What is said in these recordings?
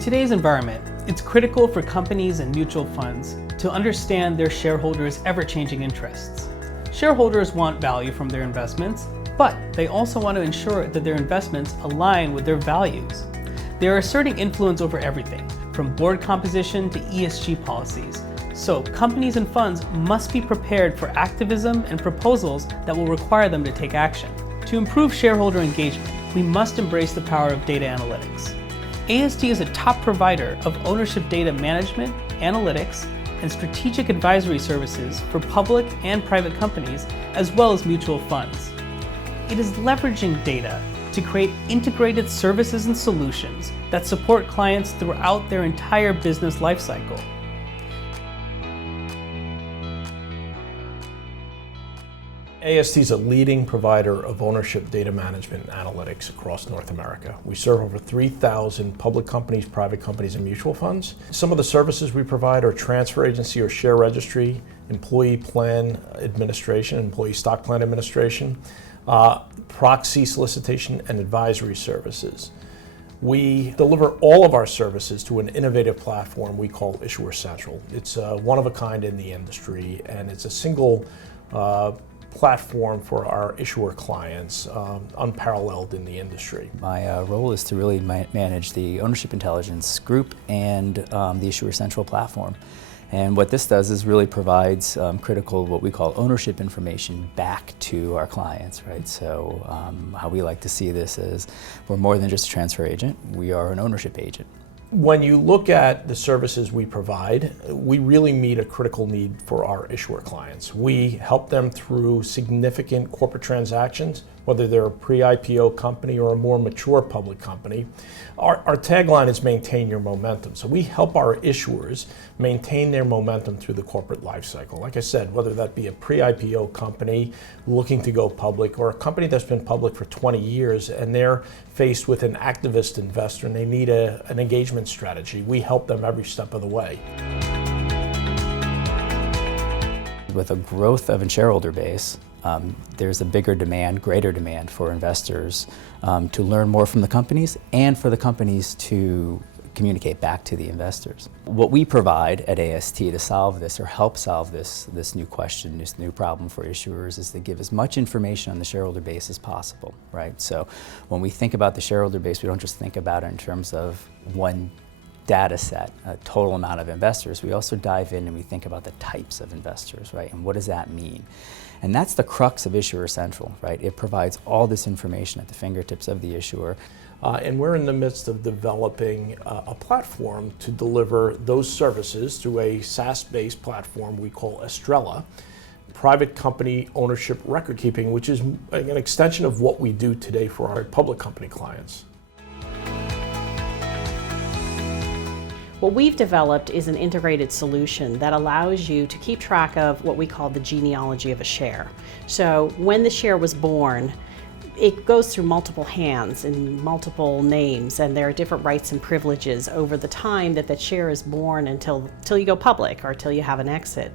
today's environment, it's critical for companies and mutual funds to understand their shareholders' ever-changing interests. Shareholders want value from their investments, but they also want to ensure that their investments align with their values. They are asserting influence over everything, from board composition to ESG policies. So companies and funds must be prepared for activism and proposals that will require them to take action. To improve shareholder engagement, we must embrace the power of data analytics. AST is a top provider of ownership data management, analytics, and strategic advisory services for public and private companies, as well as mutual funds. It is leveraging data to create integrated services and solutions that support clients throughout their entire business lifecycle. AST is a leading provider of ownership data management and analytics across North America. We serve over 3,000 public companies, private companies, and mutual funds. Some of the services we provide are transfer agency or share registry, employee plan administration, employee stock plan administration, proxy solicitation, and advisory services. We deliver all of our services to an innovative platform we call Issuer Central. It's one of a kind in the industry, and it's a single platform for our issuer clients, unparalleled in the industry. My role is to really manage the ownership intelligence group and the Issuer Central platform. And what this does is really provides critical, what we call ownership information back to our clients, right? So how we like to see this is we're more than just a transfer agent, we are an ownership agent. When you look at the services we provide, we really meet a critical need for our issuer clients. We help them through significant corporate transactions, whether they're a pre-IPO company or a more mature public company. Our tagline is maintain your momentum. So we help our issuers maintain their momentum through the corporate life cycle. Like I said, whether that be a pre-IPO company looking to go public or a company that's been public for 20 years and they're faced with an activist investor and they need an engagement strategy, we help them every step of the way. With a growth of a shareholder base, there's a bigger demand, greater demand for investors to learn more from the companies and for the companies to communicate back to the investors. What we provide at AST to solve this or help solve this new question, this new problem for issuers is to give as much information on the shareholder base as possible, right? So when we think about the shareholder base, we don't just think about it in terms of one data set, a total amount of investors. We also dive in and we think about the types of investors, right? And what does that mean? And that's the crux of Issuer Central, right? It provides all this information at the fingertips of the issuer. And we're in the midst of developing a platform to deliver those services through a SaaS-based platform we call Estrella, private company ownership record keeping, which is an extension of what we do today for our public company clients. What we've developed is an integrated solution that allows you to keep track of what we call the genealogy of a share. So when the share was born, it goes through multiple hands and multiple names, and there are different rights and privileges over the time that share is born until you go public or until you have an exit.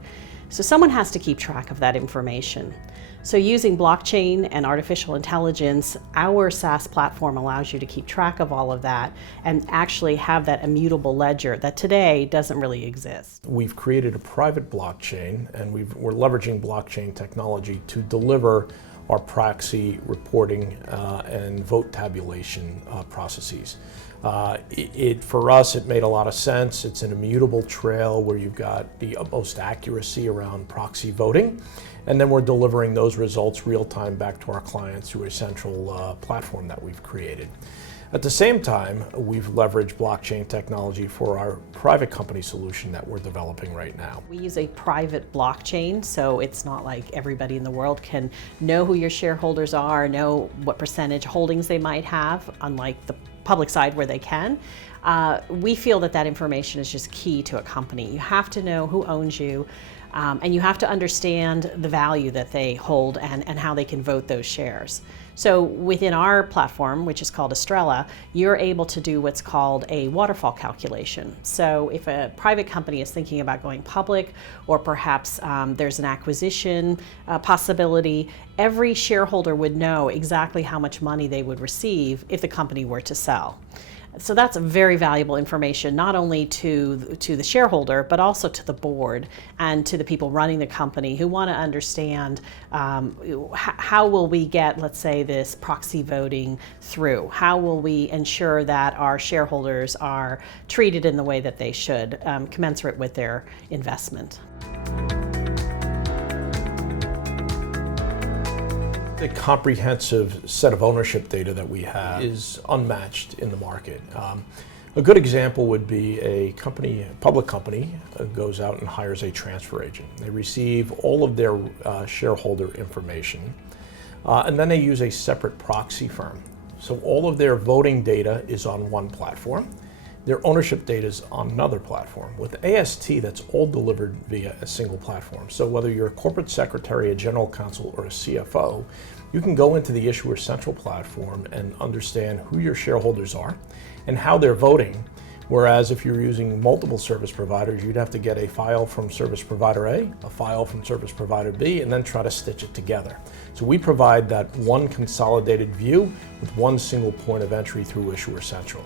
So someone has to keep track of that information. So using blockchain and artificial intelligence, our SaaS platform allows you to keep track of all of that and actually have that immutable ledger that today doesn't really exist. We've created a private blockchain, and we're leveraging blockchain technology to deliver our proxy reporting and vote tabulation processes. For us, it made a lot of sense. It's an immutable trail where you've got the utmost accuracy around proxy voting, and then we're delivering those results real time back to our clients through a central platform that we've created. At the same time, we've leveraged blockchain technology for our private company solution that we're developing right now. We use a private blockchain, so it's not like everybody in the world can know who your shareholders are, know what percentage holdings they might have, unlike the public side where they can. We feel that information is just key to a company. You have to know who owns you, and you have to understand the value that they hold and how they can vote those shares. So within our platform, which is called Estrella, you're able to do what's called a waterfall calculation. So if a private company is thinking about going public, or perhaps there's an acquisition possibility, every shareholder would know exactly how much money they would receive if the company were to sell. So that's very valuable information, not only to the shareholder, but also to the board and to the people running the company who want to understand how will we get, let's say, this proxy voting through? How will we ensure that our shareholders are treated in the way that they should, commensurate with their investment? The comprehensive set of ownership data that we have is unmatched in the market. A good example would be a public company goes out and hires a transfer agent. They receive all of their shareholder information, and then they use a separate proxy firm. So all of their voting data is on one platform. Their ownership data is on another platform. With AST, that's all delivered via a single platform. So whether you're a corporate secretary, a general counsel, or a CFO, you can go into the Issuer Central platform and understand who your shareholders are and how they're voting. Whereas if you're using multiple service providers, you'd have to get a file from service provider A, a file from service provider B, and then try to stitch it together. So we provide that one consolidated view with one single point of entry through Issuer Central.